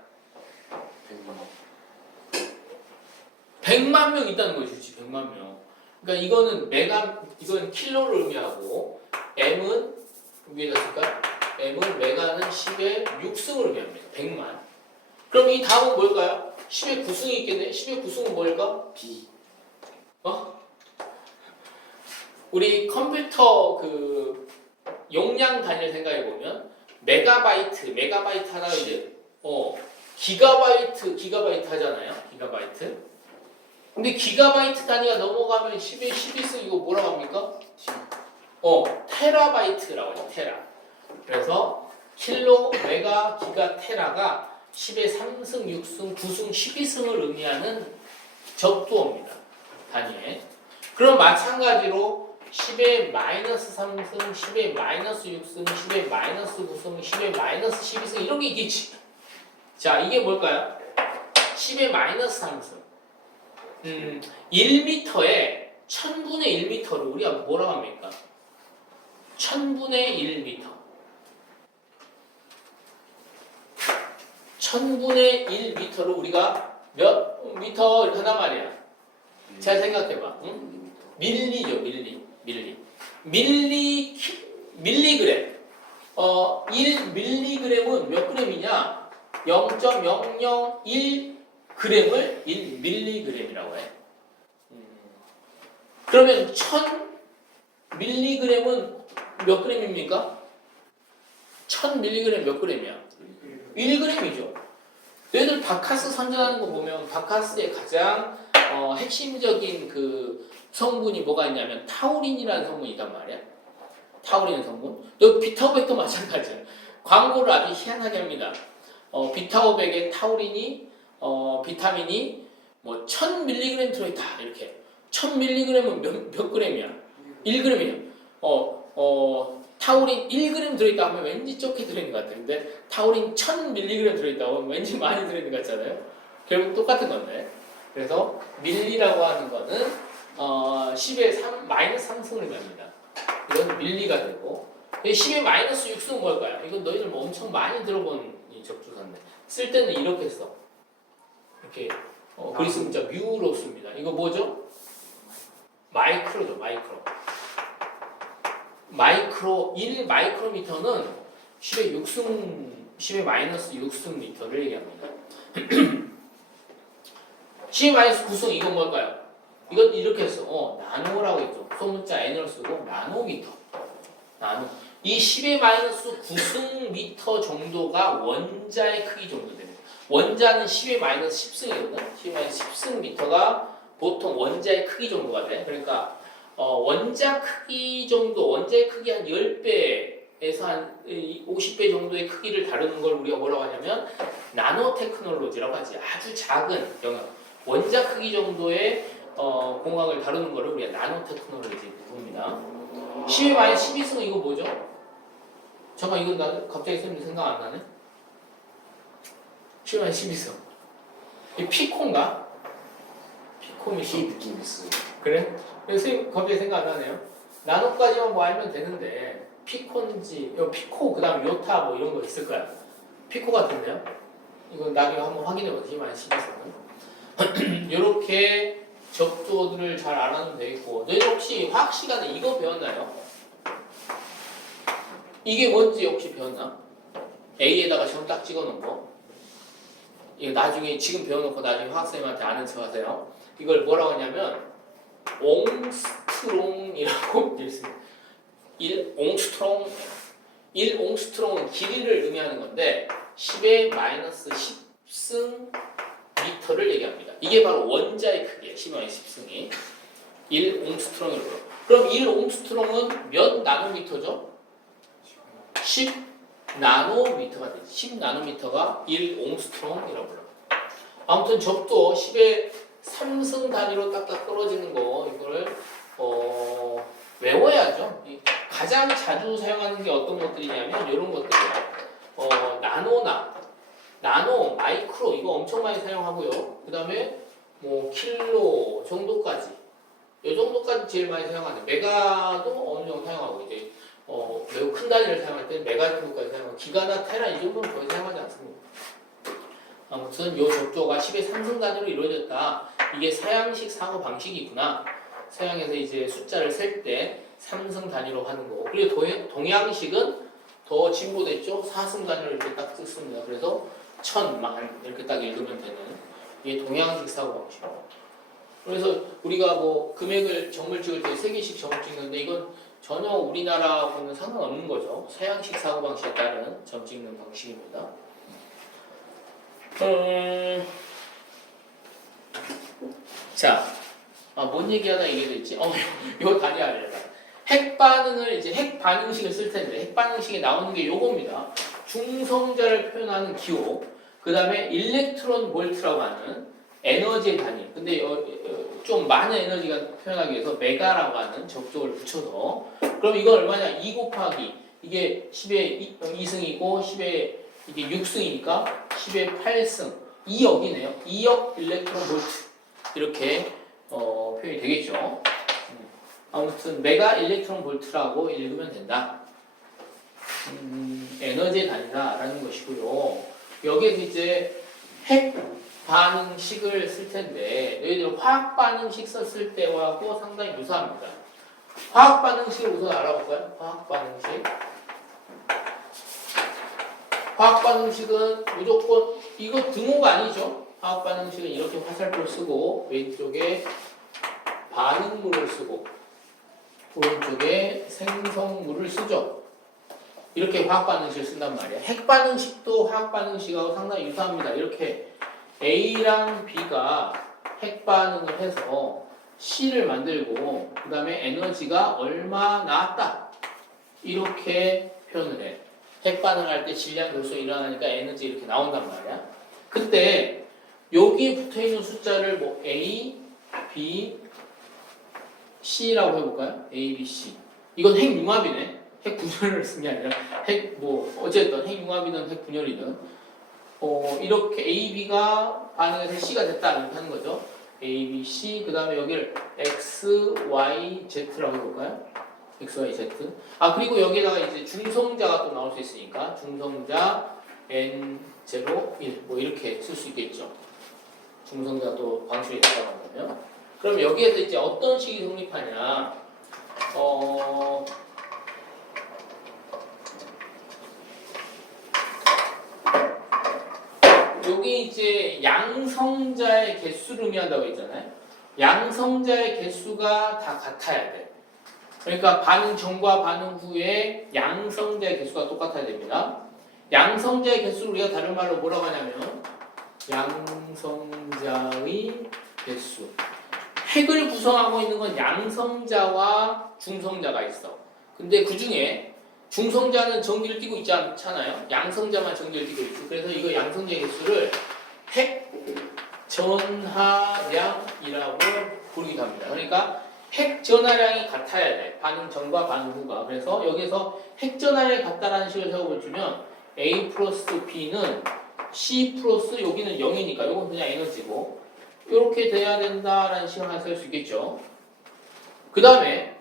100만 명 있다는 거지. 100만 명. 그러니까 이건 킬로를 의미하고 m은 위에다 쓸까? m은 메가는 10의 6승을 의미합니다. 100만. 그럼 이 다음은 뭘까요? 10의 9승이 있겠네. 10의 9승은 뭘까? B. 우리 컴퓨터 용량 단위를 생각해 보면 메가바이트 하다가 이제 기가바이트 하잖아요. 기가바이트. 근데 기가바이트 단위가 넘어가면 10의 12승 이거 뭐라고 합니까? 테라바이트라고 하죠. 테라. 그래서 킬로, 메가, 기가, 테라가 10의 3승, 6승, 9승, 12승을 의미하는 적두어입니다. 단위에. 그럼 마찬가지로 10의 마이너스 3승, 10의 마이너스 6승, 10의 마이너스 9승, 10의 마이너스 12승 이런 게 있겠지. 자, 이게 뭘까요? 10의 마이너스 3승. 1m에 1000분의 1m를 우리가 뭐라고 합니까? 1000분의 1m. 1000분의 1m를 우리가 몇 미터 이렇게 하단 말이야. 잘 생각해봐. 응? 밀리죠, 밀리그램. 1밀리그램은 몇 그램이냐? 0.001g을 1밀리그램이라고 해. 그러면 1000밀리그램은 몇 그램입니까? 1000밀리그램 몇 그램이야? 1g이죠. 너희들 바카스 선전하는 거 보면 바카스의 가장 핵심적인 성분이 뭐가 있냐면 타우린이라는 성분이 있단 말이야. 타우린 성분. 너 비타오백도 마찬가지야. 광고를 아주 희한하게 합니다. 비타오백에 타우린이 비타민이 뭐 1000mg 들어있다 이렇게. 1000mg은 몇 g이야? 1g이야. 타우린 1g 들어있다 하면 왠지 적게 들어있는 것 같은데 타우린 1000mg 들어있다 하면 왠지 많이 들어있는 것 같잖아요. 결국 똑같은 건데. 그래서 밀리라고 하는 거는 10의 마이너스 3승을 의미합니다. 이건 밀리가 되고 10의 마이너스 6승은 뭘까요? 이건 너희들 뭐 엄청 많이 들어본 이 적주사인데 쓸 때는 이렇게 써. 이렇게 그리스 문자 뮤로 씁니다. 이거 뭐죠? 마이크로죠. 마이크로 1 마이크로미터는 10의 6승 10의 마이너스 6승 미터를 얘기합니다. 10의 마이너스 9승 이건 뭘까요? 이건 이렇게 써. 나노라고 했죠. 소문자 n을 쓰고 나노미터. 나노. 이 10의 마이너스 9승 미터 정도가 원자의 크기 정도 됩니다. 원자는 10의 마이너스 10승이거든. 10의 마이너스 10승 미터가 보통 원자의 크기 정도가 돼. 그러니까 원자 크기 정도, 원자의 크기 한 10배에서 한 50배 정도의 크기를 다루는 걸 우리가 뭐라고 하냐면 나노 테크놀로지라고 하지. 아주 작은 영역. 원자 크기 정도의 공학을 다루는 거를 우리가 나노 테크놀로지 부릅니다. 10의 마이너스 12승은 이거 뭐죠? 잠깐 이건 나 갑자기 쌤이 생각 안 나네? 10의 마이너스 12승. 이 피코인가? 피코미터. 피 느낌 있어요. 그래? 선생님 갑자기 생각 안 나네요. 나노까지만 뭐 알면 되는데 피코인지 피코 그다음 요타 뭐 이런 거 있을 거야. 피코 같은데요? 이건 나중에 한번 확인해 보세요. 12승은 이렇게 적조들을 잘 알아두면 되겠고 너희 혹시 화학 시간에 이거 배웠나요? 이게 뭔지 혹시 배웠나? A에다가 점 딱 찍어놓은 거. 이거 나중에 지금 배워놓고 나중에 화학생님한테 아는 척 하세요. 이걸 뭐라고 하냐면 옹스트롱이라고 읽습니다. 1옹스트롱 1옹스트롱은 길이를 의미하는 건데 10의 마이너스 10승 미터를 얘기합니다. 이게 바로 원자의 크기예요. 10의 마이너스 10승이 1옹스트롱이라고 불러요. 그럼 1옹스트롱은 몇 나노미터죠? 10 나노미터가 되지. 10 나노미터가 1옹스트롱이라고 불러요. 아무튼 적도 10의 3승 단위로 딱딱 떨어지는 거 이거를 외워야죠. 가장 자주 사용하는 게 어떤 것들이냐면 이런 것들이에요. 나노, 마이크로 이거 엄청 많이 사용하고요. 그 다음에 뭐 킬로 정도까지 이 정도까지 제일 많이 사용하는 메가도 어느 정도 사용하고 이제 매우 큰 단위를 사용할 때는 메가 정도까지 사용하고 기가나 테라 이 정도는 거의 사용하지 않습니다. 아무튼 이 적조가 10의 3승 단위로 이루어졌다. 이게 서양식 사고 방식이구나. 서양에서 이제 숫자를 셀 때 3승 단위로 하는 거고, 그리고 동양식은 더 진보됐죠. 4승 단위로 이렇게 딱 찍습니다. 그래서 1000만 이렇게 딱 읽으면 되는 이게 동양식 사고 방식. 그래서 우리가 뭐 금액을 점을 찍을 때 3개씩 점을 찍는데 이건 전혀 우리나라하고는 상관없는 거죠. 서양식 사고 방식에 따른 점 찍는 방식입니다. 자, 뭔 얘기하다 이게 됐지? 이거 다시 알려라. 핵 반응을 이제 핵 반응식을 쓸 텐데 핵 반응식에 나오는 게 요겁니다. 중성자를 표현하는 기호, 그 다음에 일렉트론 볼트라고 하는 에너지의 단위. 근데 좀 많은 에너지가 표현하기 위해서 메가라고 하는 접속을 붙여서, 그럼 이거 얼마냐? 2 곱하기 이게 10의 2승이고 10의 이게 6승이니까 10의 8승 2억이네요. 2억 일렉트론 볼트 이렇게 표현이 되겠죠. 아무튼 메가 일렉트론 볼트라고 읽으면 된다. 에너지의 단위다라는 것이고요. 여기에서 이제 핵 반응식을 쓸 텐데 너희들 화학 반응식 썼을 때하고 상당히 유사합니다. 화학 반응식을 우선 알아볼까요? 화학 반응식. 화학 반응식은 무조건 이거 등호가 아니죠. 화학 반응식은 이렇게 화살표를 쓰고 왼쪽에 반응물을 쓰고 오른쪽에 생성물을 쓰죠. 이렇게 화학 반응식을 쓴단 말이야. 핵 반응식도 화학 반응식하고 상당히 유사합니다. 이렇게 A랑 B가 핵 반응을 해서 C를 만들고 그 다음에 에너지가 얼마 나왔다 이렇게 표현을 해. 핵 반응할 때 질량 결속이 일어나니까 에너지 이렇게 나온단 말이야. 그때 여기에 붙어있는 숫자를 뭐 A, B, C라고 해볼까요? A, B, C. 이건 핵융합이네. 핵 분열을 쓴 게 아니라 어쨌든 핵융합이든 핵 분열이든 이렇게 A, B가 반응해서 C가 됐다 이렇게 하는 거죠. A, B, C. 그 다음에 여기를 X, Y, Z라고 해볼까요? X, Y, Z. 그리고 여기에다가 이제 중성자가 또 나올 수 있으니까 중성자 N, 0, 1 뭐 이렇게 쓸 수 있겠죠. 중성자 또 방식이 있다고 하면. 그럼 여기에서 이제 어떤 식이 성립하냐? 여기 이제 양성자의 개수를 의미한다고 했잖아요. 양성자의 개수가 다 같아야 돼. 그러니까 반응 전과 반응 후에 양성자의 개수가 똑같아야 됩니다. 양성자의 개수를 우리가 다른 말로 뭐라고 하냐면 양성자의 개수. 핵을 구성하고 있는 건 양성자와 중성자가 있어. 근데 그 중에 중성자는 전기를 띠고 있지 않잖아요. 양성자만 전기를 띠고 있어. 그래서 이거 양성자의 개수를 핵 전하량이라고 부르기도 합니다. 그러니까 핵 전하량이 같아야 돼. 반응 전과 반응 후가. 그래서 여기서 핵 전하량이 같다라는 식을 세워보시면 A 플러스 B는 C 플러스 여기는 0이니까 이건 그냥 에너지고 이렇게 돼야 된다라는 식을 하나 쓸 수 있겠죠. 그 다음에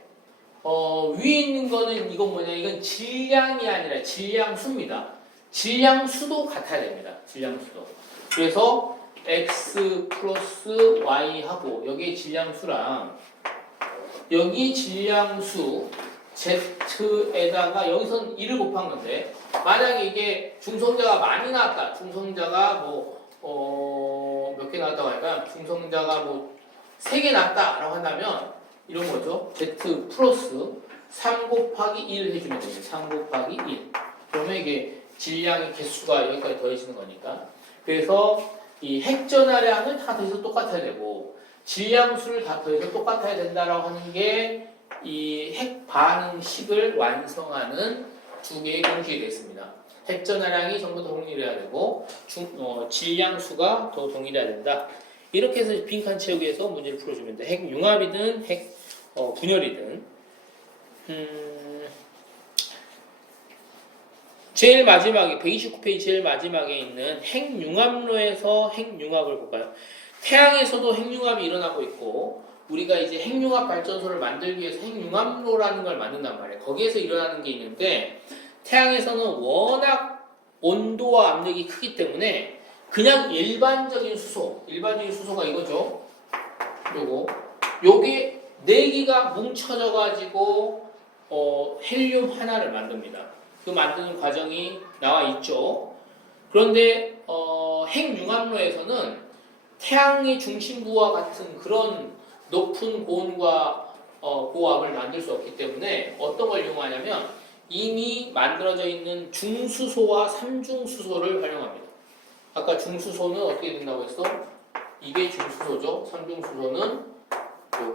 위에 있는 거는 이건 뭐냐? 이건 질량이 아니라 질량수입니다. 질량수도 같아야 됩니다. 질량수도. 그래서 X 플러스 Y하고 여기에 질량수랑 여기 질량수 Z에다가 여기선 1을 곱한 건데 만약에 이게 중성자가 많이 나왔다. 중성자가 몇 개 나왔다고 할까요? 중성자가 3개 나왔다라고 한다면 이런 거죠. Z 플러스 3 곱하기 1 해주면 됩니다. 3 곱하기 1. 그러면 이게 질량의 개수가 여기까지 더해지는 거니까. 그래서 이 핵전하량을 다 더해서 똑같아야 되고 질량수를 다 더해서 똑같아야 된다라고 하는 게 이 핵반응식을 완성하는 두 개의 공식이 되겠습니다. 핵전하량이 전부 다 동일해야 되고 질량수가 더 동일해야 된다. 이렇게 해서 빈칸 채우기에서 문제를 풀어주면 돼. 핵융합이든 분열이든. 제일 마지막에 129페이지 제일 마지막에 있는 핵융합로에서 핵융합을 볼까요? 태양에서도 핵융합이 일어나고 있고 우리가 이제 핵융합 발전소를 만들기 위해서 핵융합로라는 걸 만든단 말이에요. 거기에서 일어나는 게 있는데 태양에서는 워낙 온도와 압력이 크기 때문에 그냥 일반적인 수소가 이거죠. 요게 4개가 뭉쳐져 가지고 헬륨 하나를 만듭니다. 그 만드는 과정이 나와 있죠. 그런데 핵융합로에서는 태양의 중심부와 같은 그런 높은 고온과 고압을 만들 수 없기 때문에 어떤 걸 이용하냐면 이미 만들어져 있는 중수소와 삼중수소를 활용합니다. 아까 중수소는 어떻게 된다고 했어? 이게 중수소죠. 삼중수소는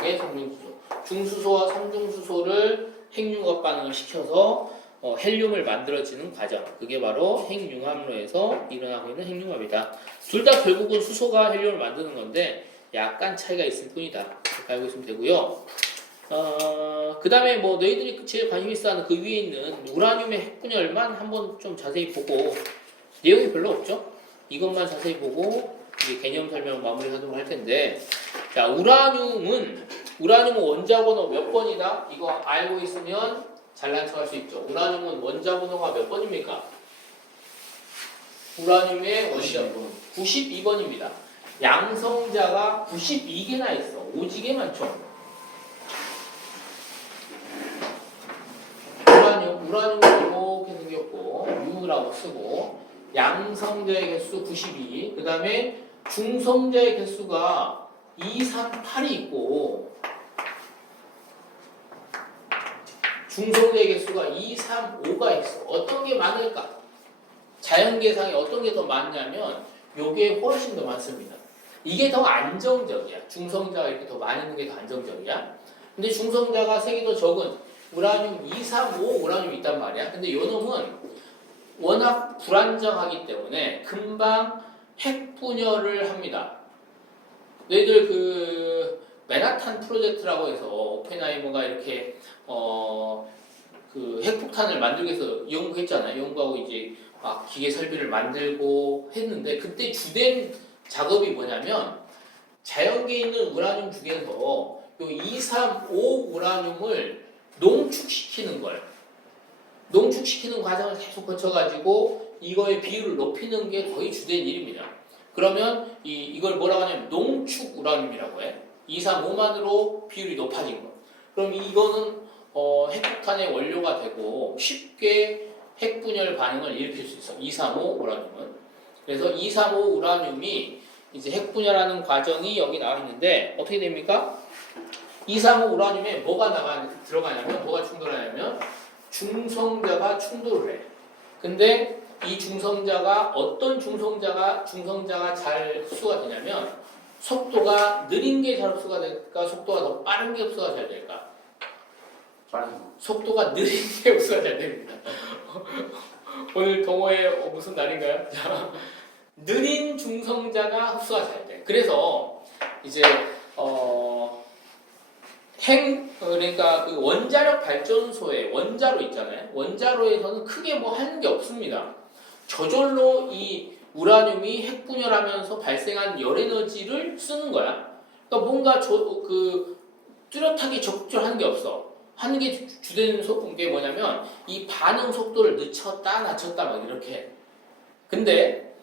이게 삼중수소. 중수소와 삼중수소를 핵융합 반응을 시켜서 헬륨을 만들어지는 과정. 그게 바로 핵융합로에서 일어나고 있는 핵융합이다. 둘 다 결국은 수소가 헬륨을 만드는 건데 약간 차이가 있을 뿐이다. 이렇게 알고 있으면 되고요. 그 다음에 너희들이 제일 관심 있어 하는 그 위에 있는 우라늄의 핵분열만 한번 좀 자세히 보고 내용이 별로 없죠? 이것만 자세히 보고 이제 개념 설명 마무리하도록 할 텐데 자, 우라늄은 원자 번호 몇 번이다? 이거 알고 있으면 잘난 척 할 수 있죠. 우라늄은 원자 번호가 몇 번입니까? 우라늄의 원자 번호 92번입니다. 양성자가 92개나 있어. 오지게 많죠. 우라늄은 이렇게 생겼고 U라고 쓰고 양성자의 개수 92. 그 다음에 중성자의 개수가 2, 3, 8이 있고 중성자의 개수가 2, 3, 5가 있어. 어떤 게 많을까? 자연계상에 어떤 게 더 많냐면 요게 훨씬 더 많습니다. 이게 더 안정적이야. 중성자가 이렇게 더 많이 있는 게 더 안정적이야. 근데 중성자가 색이 더 적은 우라늄 2, 3, 5 우라늄이 있단 말이야. 근데 요 놈은 워낙 불안정하기 때문에 금방 핵분열을 합니다. 너희들 그 맨하탄 프로젝트라고 해서 오펜하이머가 이렇게 그 핵폭탄을 만들기 위해서 연구했잖아요. 연구하고 이제 막 기계 설비를 만들고 했는데 그때 주된 작업이 뭐냐면 자연계에 있는 우라늄 중에서 요 2, 3, 5 우라늄을 농축시키는 과정을 계속 거쳐가지고 이거의 비율을 높이는 게 거의 주된 일입니다. 그러면 이걸 뭐라고 하냐면 농축 우라늄이라고 해. 2, 3, 5만으로 비율이 높아진 거. 그럼 이거는 핵폭탄의 원료가 되고 쉽게 핵분열 반응을 일으킬 수 있어. 2, 3, 5 우라늄은. 그래서 2, 3, 5 우라늄이 이제 핵분열하는 과정이 여기 나와 있는데 어떻게 됩니까? 2, 3, 5 우라늄에 뭐가 들어가냐면 뭐가 충돌하냐면 중성자가 충돌을 해. 근데 이 중성자가 어떤 중성자가 잘 흡수가 되냐면 속도가 느린 게 잘 흡수가 될까? 속도가 더 빠른 게 흡수가 잘 될까? 속도가 느린 게 흡수가 잘 됩니다. 오늘 동호회 무슨 날인가요? 느린 중성자가 흡수가 잘 돼. 그래서 이제 그러니까 그 원자력 발전소에 원자로 있잖아요. 원자로에서는 크게 뭐 하는 게 없습니다. 저절로 이 우라늄이 핵분열하면서 발생한 열 에너지를 쓰는 거야. 그러니까 뭔가 뚜렷하게 적절한 게 없어. 하는 게 주된 게 뭐냐면 이 반응 속도를 늦췄다 낮췄다 막 이렇게 해. 근데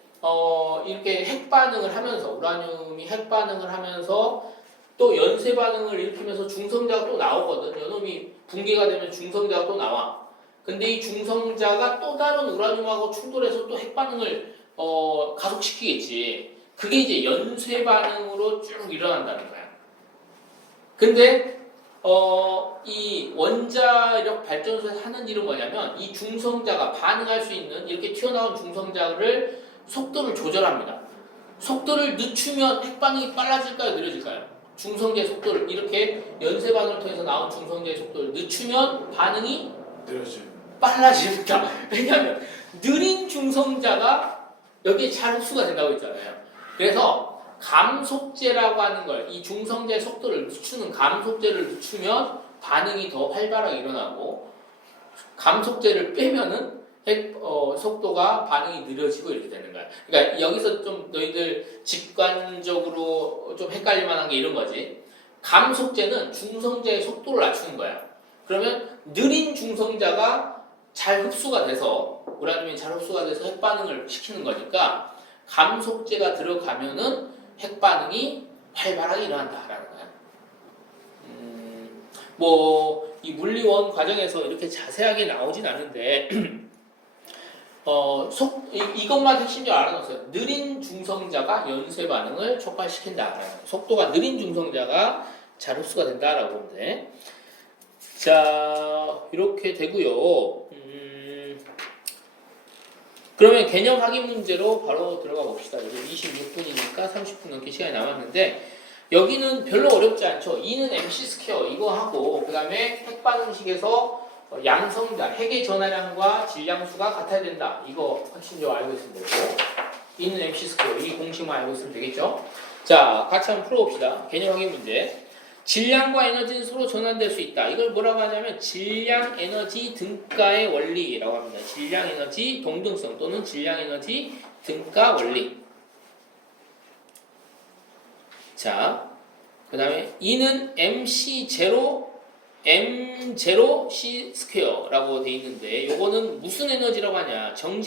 이렇게 핵반응을 하면서 우라늄이 핵반응을 하면서 또 연쇄 반응을 일으키면서 중성자가 또 나오거든. 요놈이 붕괴가 되면 중성자가 또 나와. 근데 이 중성자가 또 다른 우라늄하고 충돌해서 또 핵반응을 가속시키겠지. 그게 이제 연쇄 반응으로 쭉 일어난다는 거야. 근데 이 원자력 발전소에서 하는 일은 뭐냐면 이 중성자가 반응할 수 있는 이렇게 튀어나온 중성자를 속도를 조절합니다. 속도를 늦추면 핵반응이 빨라질까요? 느려질까요? 중성자의 속도를 이렇게 연쇄 반응을 통해서 나온 중성자의 속도를 늦추면 반응이 느려져요. 빨라집니다. 왜냐하면 느린 중성자가 여기에 잘 흡수가 된다고 했잖아요. 그래서 감속제라고 하는 걸 이 중성자의 속도를 늦추는 감속제를 늦추면 반응이 더 활발하게 일어나고 감속제를 빼면은 속도가 반응이 느려지고 이렇게 되는 거야. 그러니까 여기서 좀 너희들 직관적으로 좀 헷갈릴 만한 게 이런 거지. 감속제는 중성자의 속도를 낮추는 거야. 그러면 느린 중성자가 잘 흡수가 돼서 우라늄이 잘 흡수가 돼서 핵반응을 시키는 거니까 감속제가 들어가면은 핵반응이 활발하게 일어난다라는 거야. 뭐 이 물리원 과정에서 이렇게 자세하게 나오진 않는데 이것만 핵심적으로 알아놓으세요. 느린 중성자가 연쇄 반응을 촉발시킨다. 속도가 느린 중성자가 잘 흡수가 된다라고 보면 돼. 자, 이렇게 되고요. 그러면 개념 확인 문제로 바로 들어가 봅시다. 이제 26분이니까 30분 넘게 시간이 남았는데 여기는 별로 어렵지 않죠. E는 MC 스퀘어 이거 하고 그 다음에 핵반응식에서 양성자, 핵의 전하량과 질량수가 같아야 된다. 이거 핵심적으로 알고 있으면 되고 E는 MC 스퀘어 이 공식만 알고 있으면 되겠죠. 자, 같이 한번 풀어봅시다. 개념 확인 문제. 질량과 에너지는 서로 전환될 수 있다. 이걸 뭐라고 하냐면 질량 에너지 등가의 원리라고 합니다. 질량 에너지 동등성 또는 질량 에너지 등가 원리. 자, 그 다음에 E는 MC0 M0 C 스퀘어라고 돼 있는데 요거는 무슨 에너지라고 하냐? 정지